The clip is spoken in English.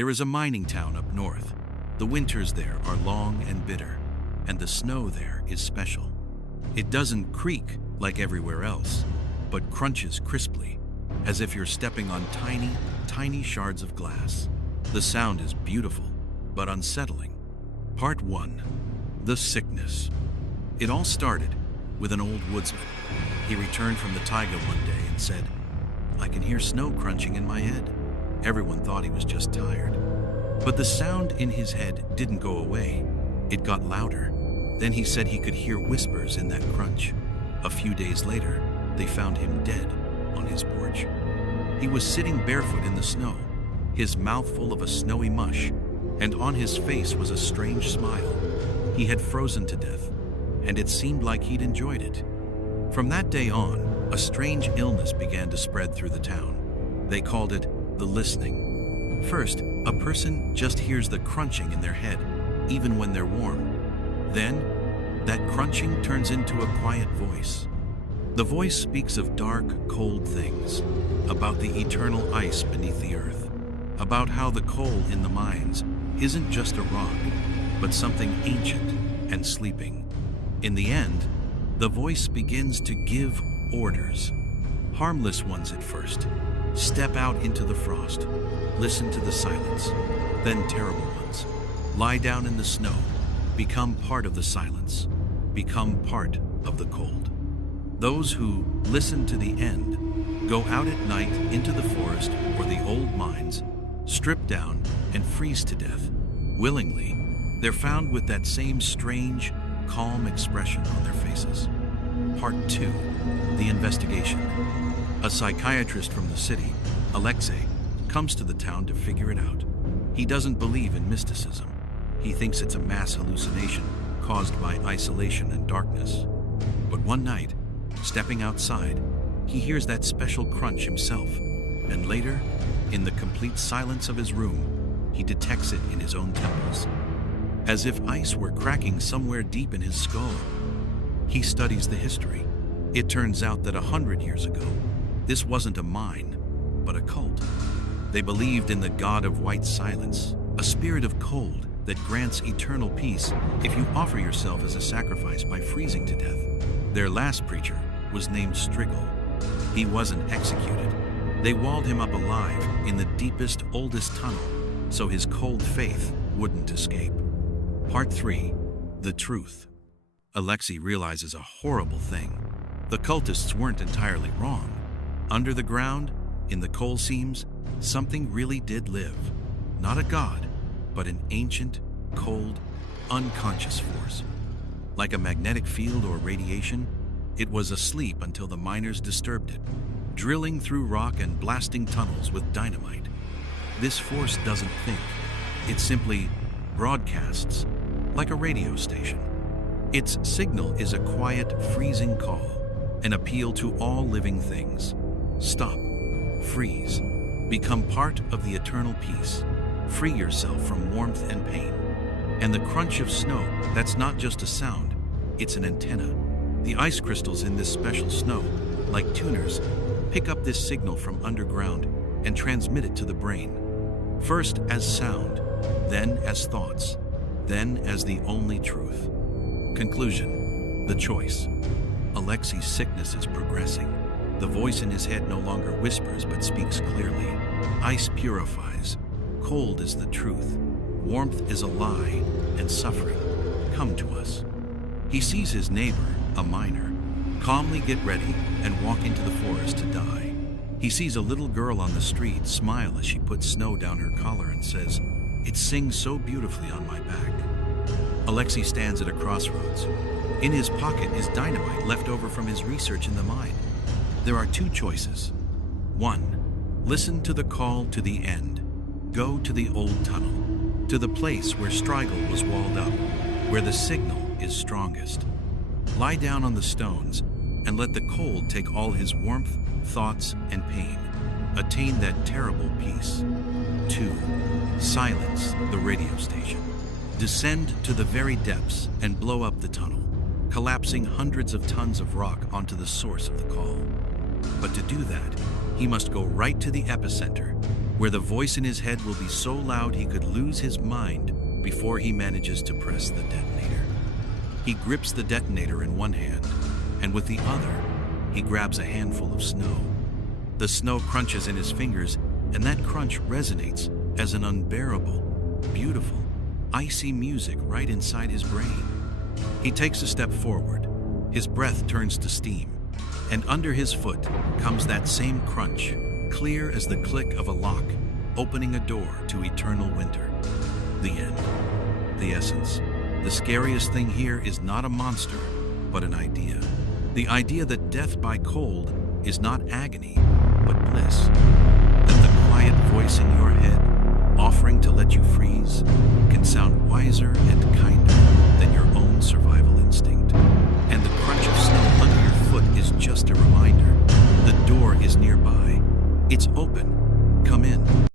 There is a mining town up north. The winters there are long and bitter, and the snow there is special. It doesn't creak like everywhere else, but crunches crisply, as if you're stepping on tiny, tiny shards of glass. The sound is beautiful, but unsettling. Part 1. The Sickness. It all started with an old woodsman. He returned from the taiga one day and said, "I can hear snow crunching in my head." Everyone thought he was just tired. But the sound in his head didn't go away. It got louder. Then he said he could hear whispers in that crunch. A few days later, they found him dead on his porch. He was sitting barefoot in the snow, his mouth full of a snowy mush, and on his face was a strange smile. He had frozen to death, and it seemed like he'd enjoyed it. From that day on, a strange illness began to spread through the town. They called it the listening. First, a person just hears the crunching in their head, even when they're warm. Then, that crunching turns into a quiet voice. The voice speaks of dark, cold things, about the eternal ice beneath the earth, about how the coal in the mines isn't just a rock, but something ancient and sleeping. In the end, the voice begins to give orders. Harmless ones at first. Step out into the frost. Listen to the silence. Then terrible ones. Lie down in the snow. Become part of the silence. Become part of the cold. Those who listen to the end go out at night into the forest or the old mines, strip down and freeze to death. Willingly, they're found with that same strange, calm expression on their faces. Part 2. The Investigation. A psychiatrist from the city, Alexei, comes to the town to figure it out. He doesn't believe in mysticism. He thinks it's a mass hallucination caused by isolation and darkness. But one night, stepping outside, he hears that special crunch himself, and later, in the complete silence of his room, he detects it in his own temples, as if ice were cracking somewhere deep in his skull. He studies the history. It turns out that 100 years ago, this wasn't a mine, but a cult. They believed in the god of white silence, a spirit of cold that grants eternal peace if you offer yourself as a sacrifice by freezing to death. Their last preacher was named Strigal. He wasn't executed. They walled him up alive in the deepest, oldest tunnel, so his cold faith wouldn't escape. Part 3. The Truth. Alexei realizes a horrible thing. The cultists weren't entirely wrong. Under the ground, in the coal seams, something really did live. Not a god, but an ancient, cold, unconscious force. Like a magnetic field or radiation, it was asleep until the miners disturbed it, drilling through rock and blasting tunnels with dynamite. This force doesn't think. It simply broadcasts, like a radio station. Its signal is a quiet, freezing call, an appeal to all living things. Stop, freeze, become part of the eternal peace. Free yourself from warmth and pain. And the crunch of snow, that's not just a sound, it's an antenna. The ice crystals in this special snow, like tuners, pick up this signal from underground and transmit it to the brain. First as sound, then as thoughts, then as the only truth. Conclusion. The choice. Alexei's sickness is progressing. The voice in his head no longer whispers but speaks clearly. Ice purifies. Cold is the truth. Warmth is a lie, and suffering come to us. He sees his neighbor, a miner, calmly get ready and walk into the forest to die. He sees a little girl on the street smile as she puts snow down her collar and says, "It sings so beautifully on my back." Alexei stands at a crossroads. In his pocket is dynamite left over from his research in the mine. There are two choices. 1. Listen to the call to the end. Go to the old tunnel, to the place where Strigal was walled up, where the signal is strongest. Lie down on the stones and let the cold take all his warmth, thoughts, and pain. Attain that terrible peace. 2. Silence the radio station. Descend to the very depths and blow up the tunnel, collapsing hundreds of tons of rock onto the source of the call. But to do that, he must go right to the epicenter, where the voice in his head will be so loud he could lose his mind before he manages to press the detonator. He grips the detonator in one hand, and with the other, he grabs a handful of snow. The snow crunches in his fingers, and that crunch resonates as an unbearable, beautiful, icy music right inside his brain. He takes a step forward. His breath turns to steam, and under his foot comes that same crunch, clear as the click of a lock, opening a door to eternal winter. The end. The essence. The scariest thing here is not a monster, but an idea. The idea that death by cold is not agony, but bliss. That the quiet voice in your head, offering to let you freeze, can sound wiser and kinder than your own survival instinct. And the crunch of snow under your foot is just a reminder. The door is nearby. It's open. Come in.